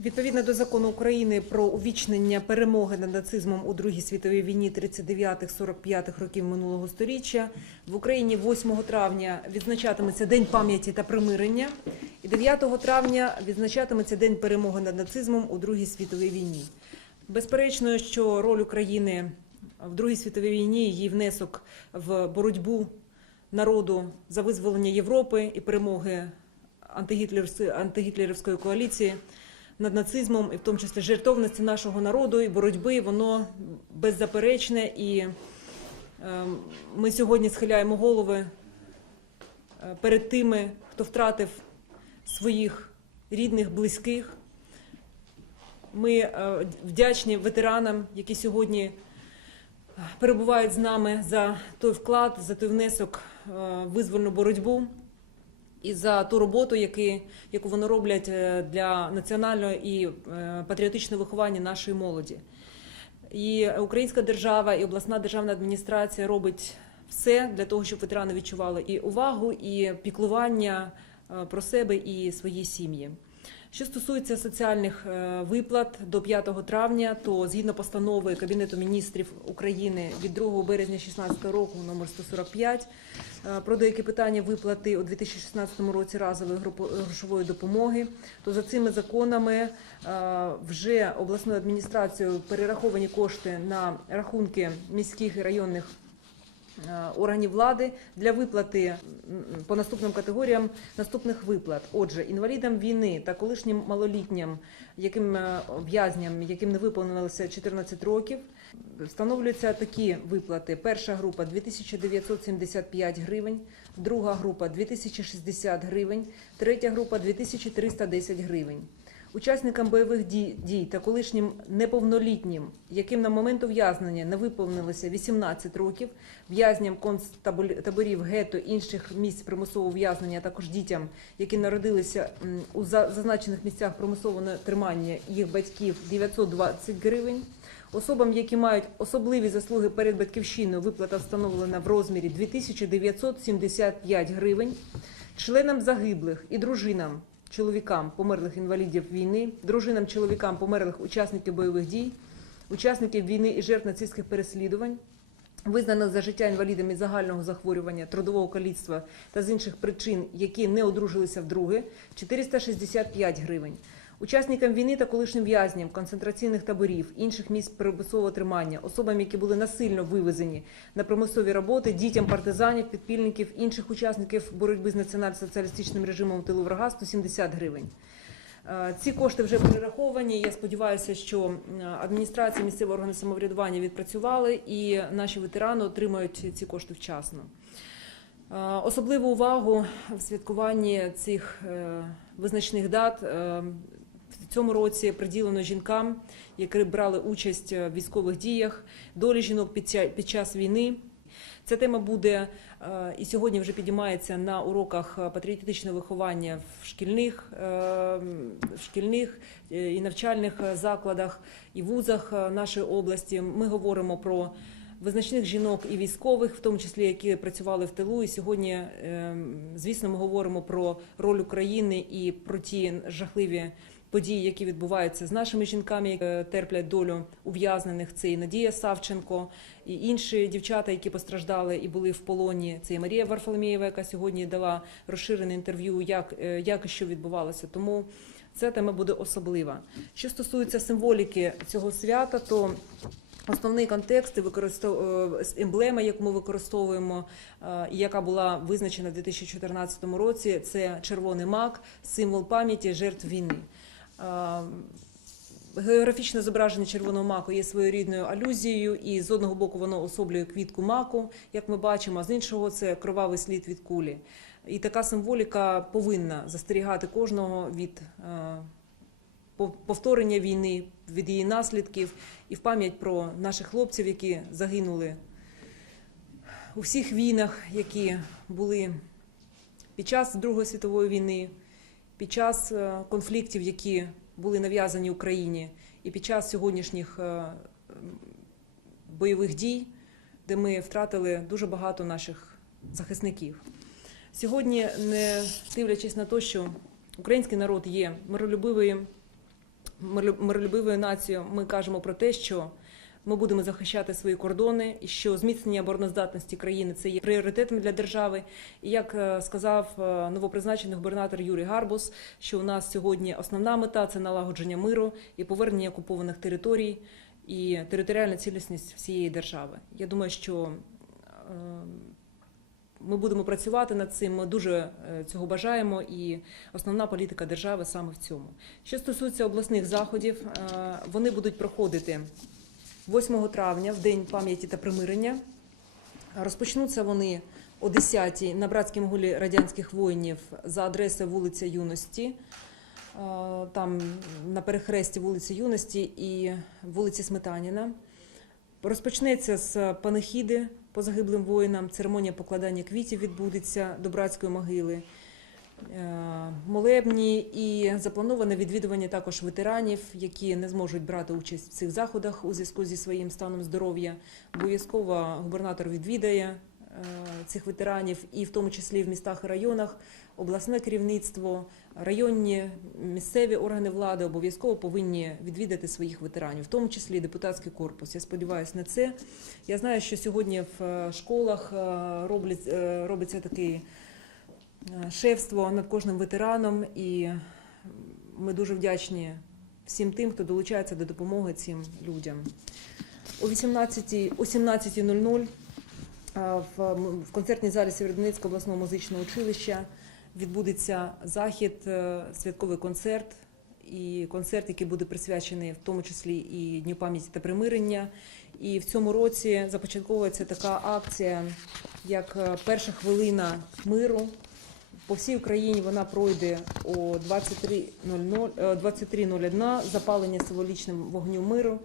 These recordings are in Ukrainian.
Відповідно до закону України про увічнення перемоги над нацизмом у Другій світовій війні 39-45 років минулого століття в Україні 8 травня відзначатиметься День пам'яті та примирення, і 9 травня відзначатиметься День перемоги над нацизмом у Другій світовій війні. Безперечно, що роль України в Другій світовій війні, її внесок в боротьбу народу за визволення Європи і перемоги антигітлерівської коаліції над нацизмом, і в тому числі жертовності нашого народу і боротьби, воно беззаперечне. І е, ми сьогодні схиляємо голови е, перед тими, хто втратив своїх рідних, близьких. Ми е, вдячні ветеранам, які сьогодні перебувають з нами за той вклад, за той внесок е, в визвольну боротьбу і за ту роботу, які, яку вони роблять е, для національного і е, патріотичного виховання нашої молоді. І українська держава, і обласна державна адміністрація робить все для того, щоб ветерани відчували і увагу, і піклування е, про себе і свої сім'ї. Що стосується соціальних е, виплат до 5 травня, то згідно постанови Кабінету міністрів України від 2 березня 2016 року номер 145 е, про деякі питання виплати у 2016 році разової грошової допомоги, то за цими законами е, вже обласною адміністрацією перераховані кошти на рахунки міських і районних е, органів влади для виплати по наступним категоріям наступних виплат. Отже, інвалідам війни та колишнім малолітнім, яким е, в'язням, яким не виповнилося 14 років, встановлюються такі виплати. Перша група 2975 гривень, друга група 2060 гривень, третя група 2310 гривень. Учасникам бойових дій, та колишнім неповнолітнім, яким на момент ув'язнення не виповнилося 18 років, в'язням концтаборів гетто інших місць примусового ув'язнення, також дітям, які народилися у зазначених місцях примусового тримання їх батьків 920 гривень. Особам, які мають особливі заслуги перед батьківщиною, виплата встановлена в розмірі 2975 гривень. Членам загиблих і дружинам, чоловікам померлих інвалідів війни, дружинам чоловікам померлих учасників бойових дій, учасників війни і жертв нацистських переслідувань, визнаних за життя інвалідами загального захворювання, трудового каліцтва та з інших причин, які не одружилися вдруге, 465 гривень. Учасникам війни та колишнім в'язням концентраційних таборів, інших місць примусового тримання, особам, які були насильно вивезені на примусові роботи, дітям партизанів, підпільників, інших учасників боротьби з національно-соціалістичним режимом тилу врага 170 гривень. Е, Ці кошти вже перераховані. Я сподіваюся, що адміністрація, місцеві органи самоврядування відпрацювали і наші ветерани отримають ці кошти вчасно. Е, Особливу увагу в святкуванні цих е, визначних дат в цьому році приділено жінкам, які брали участь в військових діях, долі жінок під час війни. Ця тема буде е, і сьогодні вже підіймається на уроках патріотичного виховання в шкільних, е, в шкільних е, і навчальних закладах і вузах нашої області. Ми говоримо про визначних жінок і військових, в тому числі які працювали в тилу. І сьогодні, звісно, ми говоримо про роль України і про ті жахливі події, які відбуваються з нашими жінками, які е, терплять долю ув'язнених. Це і Надія Савченко, і інші дівчата, які постраждали і були в полоні. Це і Марія Варфоломєєва, яка сьогодні дала розширене інтерв'ю, як, е, як і що відбувалося. Тому ця тема буде особлива. Що стосується символіки цього свята, то Основний контекст і використов... е, емблема, яку ми використовуємо, і яка була визначена в 2014 році, це червоний мак, символ пам'яті жертв війни. Е, Географічне зображення червоного маку є своєрідною алюзією, і з одного боку воно особлює квітку маку, як ми бачимо, а з іншого це кровавий слід від кулі. І така символіка повинна застерігати кожного від е, повторення війни, від її наслідків і в пам'ять про наших хлопців, які загинули у всіх війнах, які були під час Другої світової війни, під час е, конфліктів, які були нав'язані Україні, і під час сьогоднішніх е, бойових дій, де ми втратили дуже багато наших захисників. Сьогодні, не дивлячись на те, що український народ є миролюбивою миролю- миролюбивою нацією, ми кажемо про те, що ми будемо захищати свої кордони, і що зміцнення обороноздатності країни це є пріоритетом для держави. І як е, сказав е, новопризначений губернатор Юрій Гарбус, що у нас сьогодні основна мета це налагодження миру і повернення окупованих територій і територіальна цілісність всієї держави. Я думаю, що е, ми будемо працювати над цим. Ми дуже цього бажаємо, і основна політика держави саме в цьому. Що стосується обласних заходів, вони будуть проходити 8 травня, в день пам'яті та примирення. Розпочнуться вони о 10-й на братській могилі радянських воїнів за адресою вулиця Юності. Е, Там на перехресті вулиці Юності і вулиці Сметаніна. Розпочнеться з панихіди по загиблим воїнам. Церемонія покладання квітів відбудеться до братської могили. Е, Молебні і заплановане відвідування також ветеранів, які не зможуть брати участь в цих заходах у зв'язку зі своїм станом здоров'я. Обов'язково губернатор відвідає е, цих ветеранів, і в тому числі в містах і районах обласне керівництво, районні місцеві органи влади обов'язково повинні відвідати своїх ветеранів, в тому числі депутатський корпус. Я сподіваюся на це. Я знаю, що сьогодні в е, школах роблять, робиться такий шефство над кожним ветераном, і ми дуже вдячні всім тим, хто долучається до допомоги цим людям. О 18 о 17.00 е, в, концертній залі Сєвєродонецького обласного музичного училища відбудеться захід, е, святковий концерт. І концерт, який буде присвячений в тому числі і Дню пам'яті та примирення. І в цьому році започатковується така акція, як е, перша хвилина миру. По всій Україні вона пройде о 23.00, е, 23.01 запалення символічним вогню миру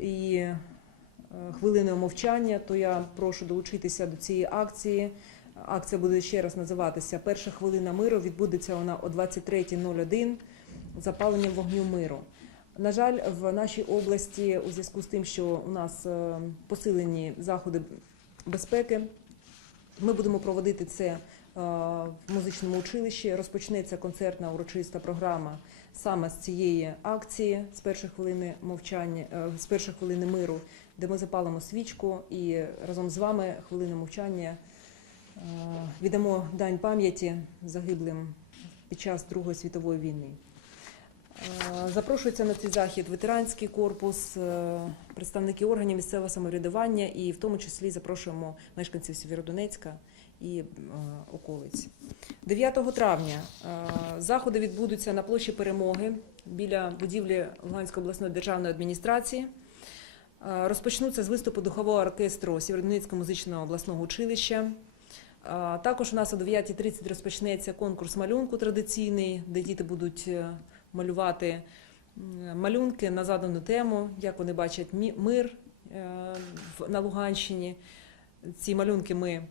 і е, хвилиною мовчання. То я прошу долучитися до цієї акції. Акція буде ще раз називатися Перша хвилина миру. Відбудеться вона о 23.01 запаленням вогню миру. На жаль, в нашій області у зв'язку з тим, що у нас е, посилені заходи безпеки, ми будемо проводити це в музичному училищі. Розпочнеться концертна урочиста програма саме з цієї акції, з першої хвилини мовчання, е, з першої хвилини миру, де ми запалимо свічку і разом з вами хвилину мовчання е, віддамо дань пам'яті загиблим під час Другої світової війни. Е, Запрошується на цей захід ветеранський корпус, е, представники органів місцевого самоврядування, і в тому числі запрошуємо мешканців Сєвєродонецька і е, околиць. 9 травня е, заходи відбудуться на площі Перемоги біля будівлі Луганської обласної державної адміністрації. Е, Розпочнуться з виступу духового оркестру Сєвєродонецького музичного обласного училища. Також у нас о 9.30 розпочнеться конкурс малюнку традиційний, де діти будуть малювати малюнки на задану тему, як вони бачать мир на Луганщині. Ці малюнки ми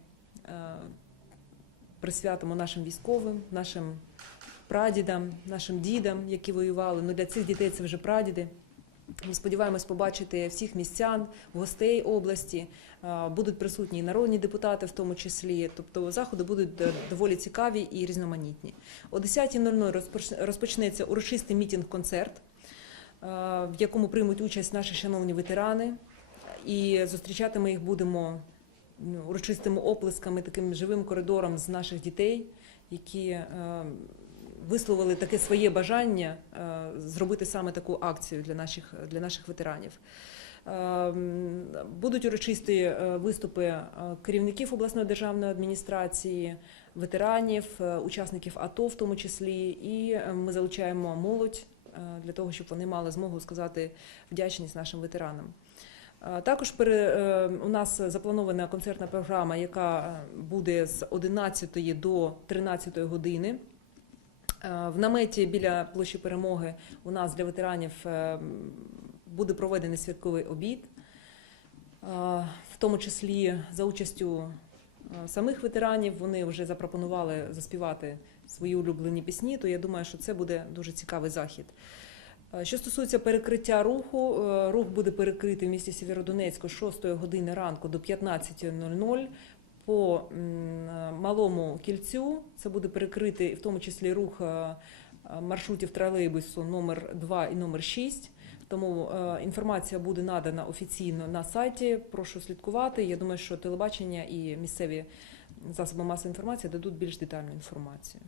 присвятимо нашим військовим, нашим прадідам, нашим дідам, які воювали. Ну, для цих дітей це вже прадіди. Ми сподіваємось побачити всіх містян, гостей області. Е, Будуть присутні і народні депутати, в тому числі. Тобто заходи будуть е, доволі цікаві і різноманітні. О 10.00 розпоч- розпочнеться урочистий мітинг-концерт, е, в якому приймуть участь наші шановні ветерани. І зустрічати ми їх будемо урочистими оплесками, таким живим коридором з наших дітей, які е, висловили таке своє бажання е, зробити саме таку акцію для наших, для наших ветеранів. Е, Будуть урочисті виступи керівників обласної державної адміністрації, ветеранів, учасників АТО, в тому числі, і ми залучаємо молодь для того, щоб вони мали змогу сказати вдячність нашим ветеранам. Також е, у нас запланована концертна програма, яка е, буде з 11 до 13 години. Е, В наметі біля площі перемоги у нас для ветеранів буде проведений святковий обід, в тому числі за участю самих ветеранів. Вони вже запропонували заспівати свої улюблені пісні, то я думаю, що це буде дуже цікавий захід. Е, Що стосується перекриття руху, е, рух буде перекритий в місті Сєвєродонецьку з 6 години ранку до 15.00 по е, малому кільцю. Це буде перекритий в тому числі рух маршрутів тролейбусу номер 2 і номер 6. Тому інформація буде надана офіційно на сайті. Прошу слідкувати. Я думаю, що телебачення і місцеві засоби масової інформації дадуть більш детальну інформацію.